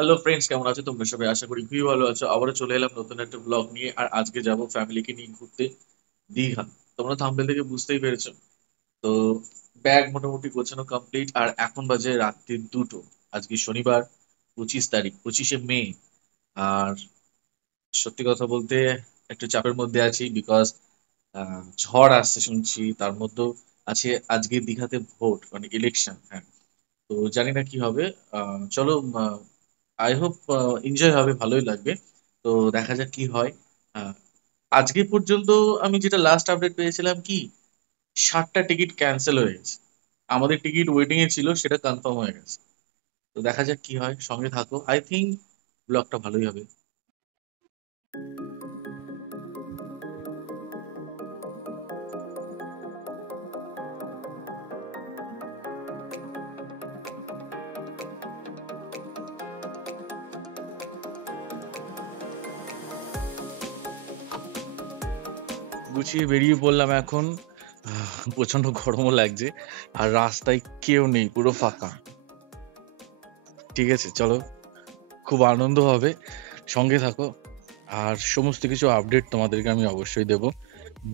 Hello friends, কেমন আছো তোমরা সবাই? আশা করি খুবই ভালো আছো। আবারও চলে এলাম নতুন একটা ব্লগ নিয়ে। আর আজকে যাব ফ্যামিলিকে নিয়ে ঘুরতে দীঘা। তোমরা থাম্বনেল থেকে বুঝতেই পেরেছো। তো ব্যাগ মোটামুটি গোছানো কমপ্লিট, আর এখন বাজে রাত্রি 2টো। আজকে শনিবার, 25 তারিখ, 25শে মে। আর সত্যি কথা বলতে একটু চাপের মধ্যে আছি, বিকজ ঝড় আসছে শুনছি। তার মধ্যেও আছে আজকে দীঘাতে ভোট, মানে ইলেকশন। হ্যাঁ, তো জানি না কি হবে। চলো, আই হোপ এনজয় হবে, ভালোই লাগবে। তো দেখা যাক কি হয়। আহ, আজকে পর্যন্ত আমি যেটা লাস্ট আপডেট পেয়েছিলাম কি, 60টা টিকিট ক্যান্সেল হয়ে গেছে। আমাদের টিকিট ওয়েটিং এ ছিল, সেটা কনফার্ম হয়ে গেছে। তো দেখা যাক কি হয়, সঙ্গে থাকো। আই থিঙ্ক ব্লগটা ভালোই হবে। গুছিয়ে বেরিয়ে পড়লাম এখন। প্রচন্ড গরমও লাগছে, আর রাস্তায় কেউ নেই, পুরো ফাঁকা। ঠিক আছে, চলো, খুব আনন্দ হবে, সঙ্গে থাকো। আর সমস্ত কিছু আপডেট তোমাদেরকে আমি অবশ্যই দেবো।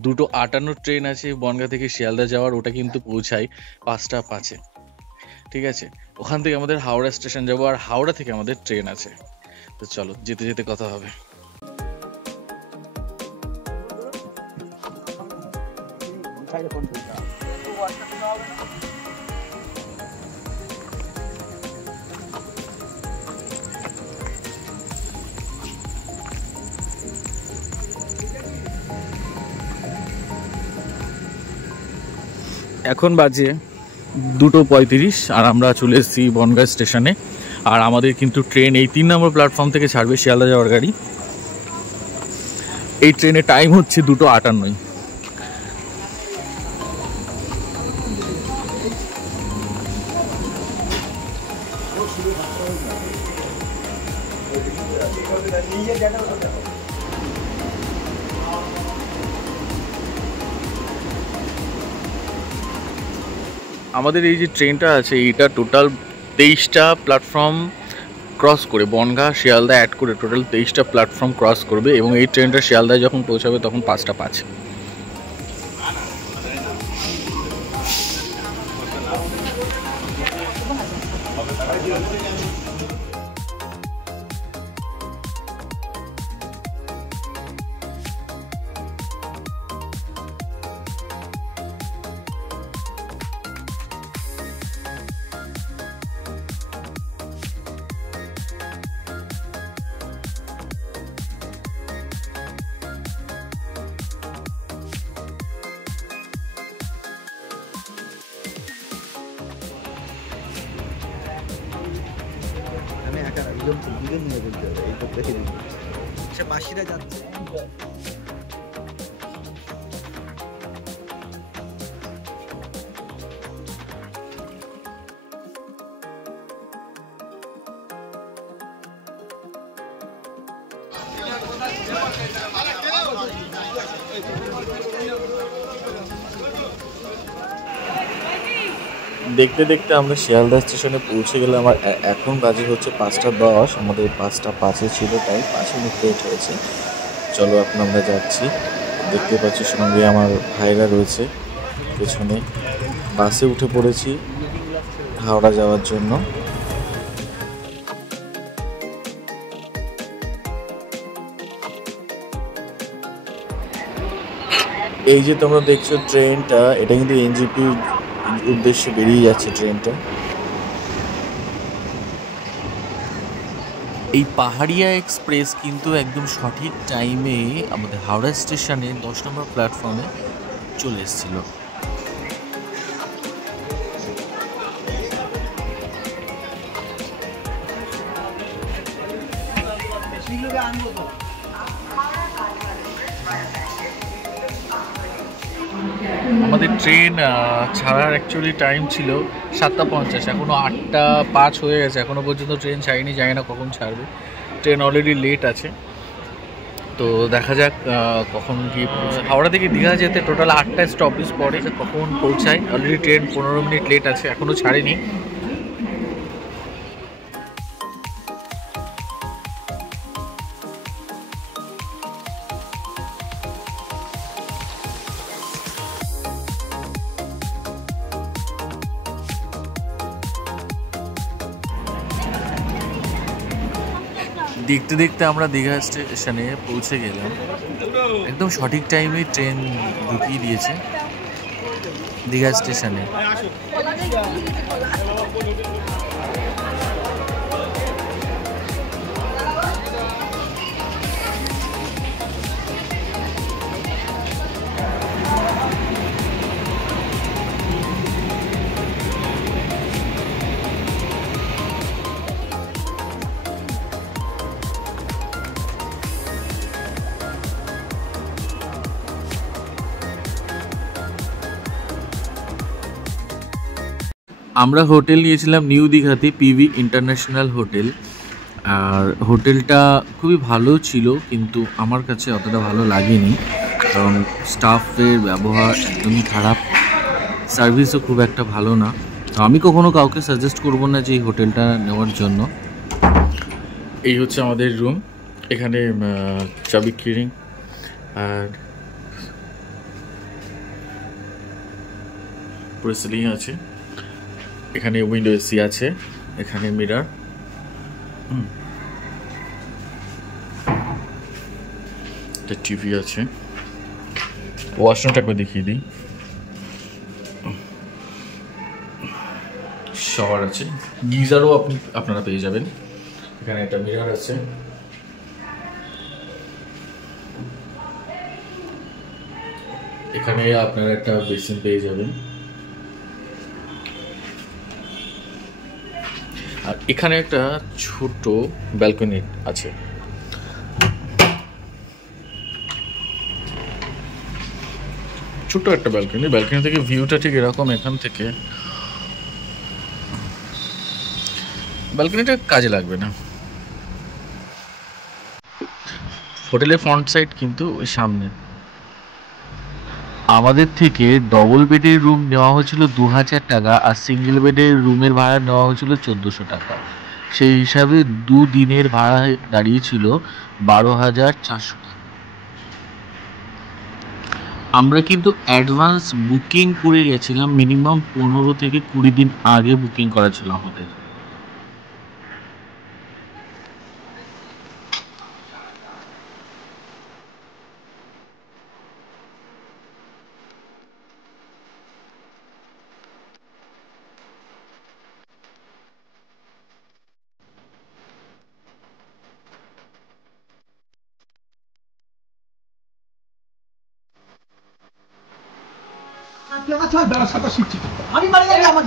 2:58 ট্রেন আছে বনগাঁ থেকে শিয়ালদা যাওয়ার, ওটা কিন্তু পৌঁছায় 5টা 5-এ। ঠিক আছে, ওখান থেকে আমাদের হাওড়া স্টেশন যাবো, আর হাওড়া থেকে আমাদের ট্রেন আছে। তো চলো, যেতে যেতে কথা হবে। এখন বাজে 2:35, আর আমরা চলে এসেছি বনগাঁ স্টেশনে। আর আমাদের কিন্তু ট্রেন এই 3 নম্বর প্ল্যাটফর্ম থেকে ছাড়বে, শিয়ালদা যাওয়ার গাড়ি। এই ট্রেনের টাইম হচ্ছে 2:58। আমাদের এই যে ট্রেনটা আছে, এইটা টোটাল 23টা প্ল্যাটফর্ম ক্রস করে, বনগাঁ শিয়ালদা অ্যাড করে টোটাল 23টা প্ল্যাটফর্ম ক্রস করবে। এবং এই ট্রেনটা শিয়ালদায় যখন পৌঁছাবে তখন 5টা 5। আমি একা না, দুজন দুজন মিলে বলতে হবে, এই করতে সে মাসিরা যাচ্ছে। দেখতে দেখতে আমরা শিয়ালদা স্টেশনে পৌঁছে গেলাম। আর এখন বাজে হচ্ছে 5টা 10। আমাদের 5টা 5-এ ছিল, তাই 5 মিনিট লেট হয়েছে। চলো, এখন আমরা যাচ্ছি। দেখতে পাচ্ছি সঙ্গে আমার ভাইরা রয়েছে পেছনে। বাসে উঠে পড়েছি হাওড়া যাওয়ার জন্য। এই যে তোমরা দেখছো ট্রেনটা, এটা কিন্তু এনজেপির উদ্দেশ্যে বেরিয়ে যাচ্ছে ট্রেনটা। এই পাহাড়িয়া এক্সপ্রেস কিন্তু একদম সঠিক টাইমে আমাদের হাওড়া স্টেশনে 10 নম্বর প্ল্যাটফর্মে চলে এসেছিল। আমাদের ট্রেন ছাড়ার অ্যাকচুয়ালি টাইম ছিল 7টা 50, এখনও 8টা 5 হয়ে গেছে, এখনও পর্যন্ত ট্রেন ছাড়েনি। জানি না কখন ছাড়বে, ট্রেন অলরেডি লেট আছে। তো দেখা যাক কখন গিয়ে পৌঁছায়। হাওড়া থেকে দীঘা যেতে টোটাল 8টা স্টপেজ পড়ে, কখন পৌঁছায়। অলরেডি ট্রেন 15 মিনিট লেট আছে, এখনও ছাড়েনি। দেখতে দেখতে আমরা দীঘা স্টেশনে পৌঁছে গেলাম। একদম সঠিক টাইমে ট্রেন ঢুকিয়ে দিয়েছে দীঘা স্টেশনে। আমরা হোটেল নিয়েছিলাম নিউ দীঘাতে, পিভি ইন্টারন্যাশনাল হোটেল। আর হোটেলটা খুবই ভালো ছিল, কিন্তু আমার কাছে অতটা ভালো লাগেনি, কারণ স্টাফের ব্যবহার একদমই খারাপ, সার্ভিসও খুব একটা ভালো না। তো আমি কখনো কাউকে সাজেস্ট করব না যে এই হোটেলটা নেওয়ার জন্য। এই হচ্ছে আমাদের রুম, এখানে চাবি কিরিং আর পুরো সিলিং আছে, এখানে উইন্ডো এসি আছে, এখানে মিরর, একটা টিভি আছে, ওয়াশরুমটা একবার দেখিয়ে দিই, শাওয়ার আছে, গিজারও আপনারা পেয়ে যাবেন। এখানে একটা মিরর আছে, এখানে আপনারা একটা বেসিন পেয়ে যাবেন, আর এখানে একটা ছোট ব্যালকনি আছে। ছোট্ট একটা ব্যালকনি থেকে ভিউটা ঠিক এরকম। এখান থেকে ব্যালকনিটা কাজে লাগবে না। হোটেলের ফ্রন্ট সাইড কিন্তু ওই সামনে। আমাদের থেকে ডবল বেডের রুম নেওয়া হয়েছিল 2000 টাকা, আর সিঙ্গেল বেডের রুমের ভাড়া নেওয়া হয়েছিল 1400 টাকা। সেই হিসাবে দুদিনের ভাড়া দাঁড়িয়েছিল 12,400 টাকা। আমরা কিন্তু অ্যাডভান্স বুকিং করে গেছিলাম, মিনিমাম 15 থেকে 20 দিন আগে বুকিং করা ছিল আমাদের। আমি বাড়ি যাই আমার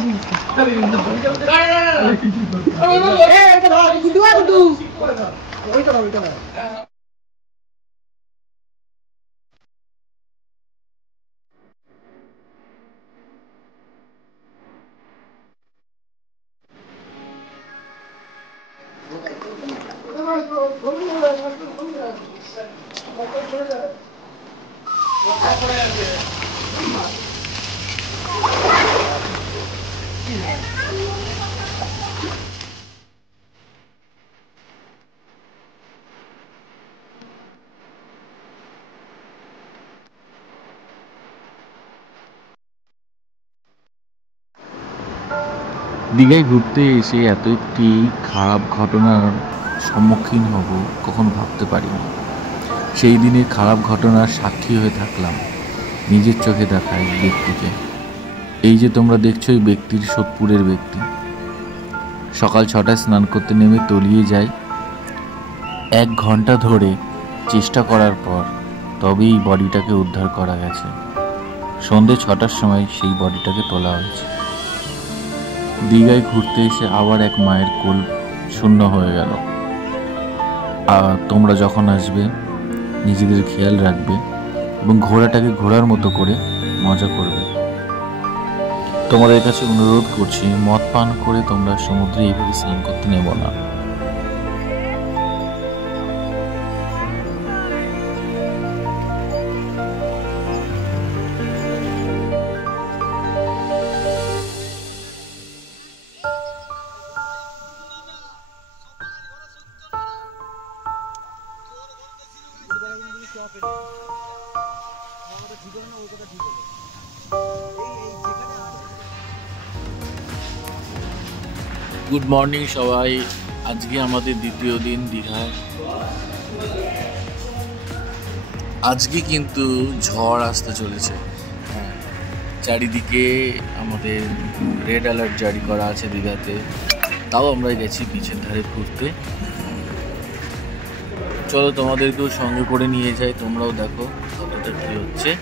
দীঘায় ঘুরতে এসে এত একটি খারাপ ঘটনার সম্মুখীন হব কখনো ভাবতে পারিনি। সেই দিনের খারাপ ঘটনার সাক্ষী হয়ে থাকলাম নিজের চোখে দেখা এক ব্যক্তিকে। এই যে তোমরা দেখছো, এই ব্যক্তির সোদপুরের ব্যক্তি। সকাল 6টায় স্নান করতে নেমে তলিয়ে যায়। 1 ঘন্টা ধরে চেষ্টা করার পর তবেই বডিটাকে উদ্ধার করা গেছে। সন্ধে 6টার সময় সেই বডিটাকে তোলা হয়েছে। দীঘায় ঘুরতে এসে আবার এক মায়ের কোল শূন্য হয়ে গেল। আর তোমরা যখন আসবে নিজেদের খেয়াল রাখবে এবং ঘোড়াটাকে ঘোড়ার মতো করে মজা করবে। তোমাদের কাছে অনুরোধ করছি, মদ পান করে তোমরা সমুদ্রে এইভাবে স্নান করতে নেবো না। গুড মর্নিং সবাই। আজকে আমাদের দ্বিতীয় দিন দীঘায়। আজকে কিন্তু ঝড় আসতে চলেছে। হ্যাঁ, চারিদিকে আমাদের রেড অ্যালার্ট জারি করা আছে দীঘাতে। তাও আমরা গেছি বিচের ধারে ঘুরতে। চলো তোমাদেরকেও সঙ্গে করে নিয়ে যাই, তোমরাও দেখো কতটা কি হচ্ছে।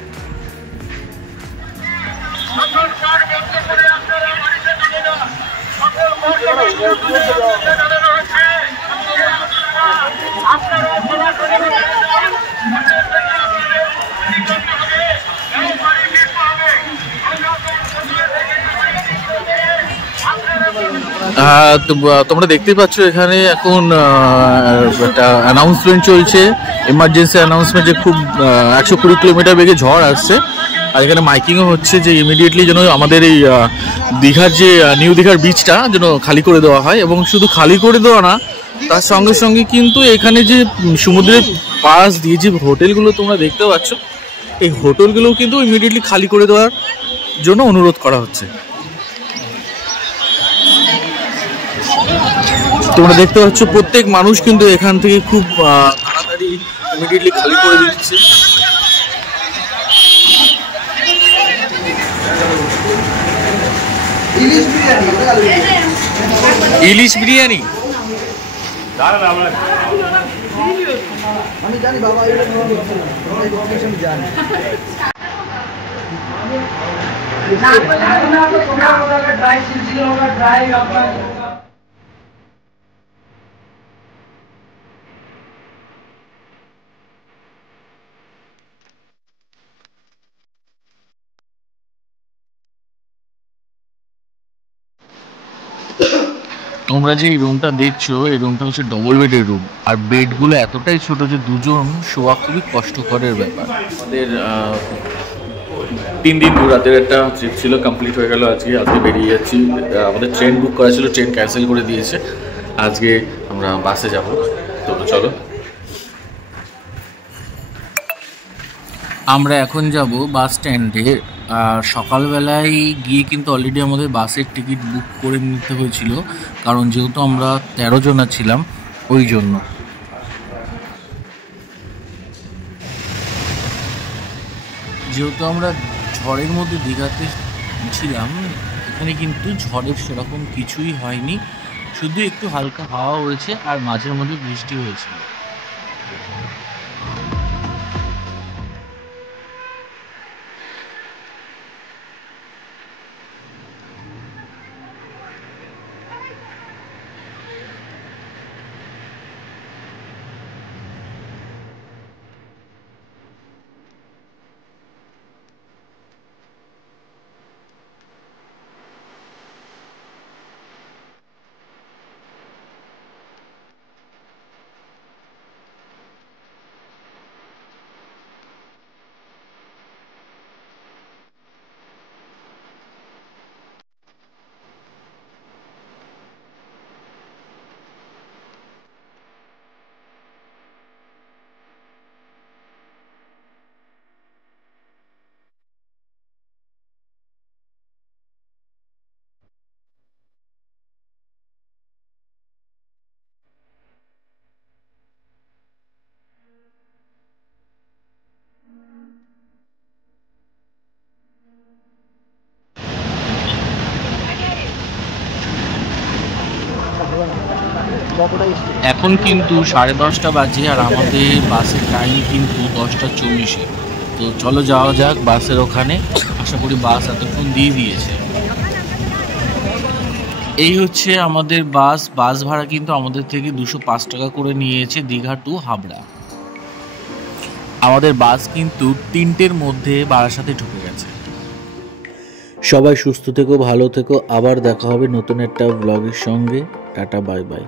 তোমরা দেখতেই পাচ্ছ এখানে এখন একটা অ্যানাউন্সমেন্ট চলছে, এমার্জেন্সি অ্যানাউন্সমেন্ট, যে খুব 120 কিলোমিটার বেগে ঝড় আসছে। আর এখানে মাইকিংও হচ্ছে যে ইমিডিয়েটলি যেন আমাদের এই দীঘার যে নিউ দীঘার বিচটা যেন খালি করে দেওয়া হয়। এবং শুধু খালি করে দেওয়া না, তার সঙ্গে সঙ্গে কিন্তু এখানে যে সমুদ্রের পাশ দিয়ে যে হোটেলগুলো তোমরা দেখতে পাচ্ছ, এই হোটেলগুলোও কিন্তু ইমিডিয়েটলি খালি করে দেওয়ার জন্য অনুরোধ করা হচ্ছে। তোমরা দেখতে পাচ্ছ প্রত্যেক মানুষ কিন্তু এখান থেকে খুব তাড়াতাড়ি ইমিডিয়েটলি খালি করে দিচ্ছে। ইলিশ বিরিয়ানি আমি জানি বাবা, আমি জানি। তোমরা যে এই রুমটা দেখছো, এই রুমটা হচ্ছে ডবল বেডের রুম। আর বেডগুলো এতটাই ছোট যে দুজন শোয়া খুবই কষ্টকরের ব্যাপার। আমাদের 3 দিন 2 রাতের একটা ট্রিপ ছিল, কমপ্লিট হয়ে গেল আজকে। আজকে বেরিয়ে যাচ্ছি। আমাদের ট্রেন বুক করা ছিল, ট্রেন ক্যান্সেল করে দিয়েছে। আজকে আমরা বাসে যাব। তো চলো, আমরা এখন যাব বাস স্ট্যান্ডে। সকালবেলায় গিয়ে কিন্তু অলরেডি আমাদের বাসের টিকিট বুক করে নিতে হয়েছিল, কারণ যেহেতু আমরা 13 জনা ছিলাম ওই জন্য। যেহেতু আমরা ঝড়ের মধ্যে দীঘাতে ছিলাম, এখানে কিন্তু ঝড়ের সেরকম কিছুই হয়নি, শুধু একটু হালকা হাওয়া হয়েছে আর মাঝের মধ্যে বৃষ্টি হয়েছিল। এখন কিন্তু 10:30 বাজে আর আমাদের বাসের টাইম কিন্তু 10:40। তো চলো যাওয়া যাক বাসের ওখানে। আশা করি বাস এতক্ষণ দিয়ে দিয়েছে। এই হচ্ছে আমাদের বাস। বাস ভাড়া কিন্তু আমাদের থেকে 205 টাকা করে নিয়েছে দীঘা টু হাবড়া। আমাদের বাস কিন্তু 3টের মধ্যে বারাসাতে ঢুকে গেছে। সবাই সুস্থ থেকো, ভালো থেকো। আবার দেখা হবে নতুন একটা ব্লগের সঙ্গে। Tata, bye bye.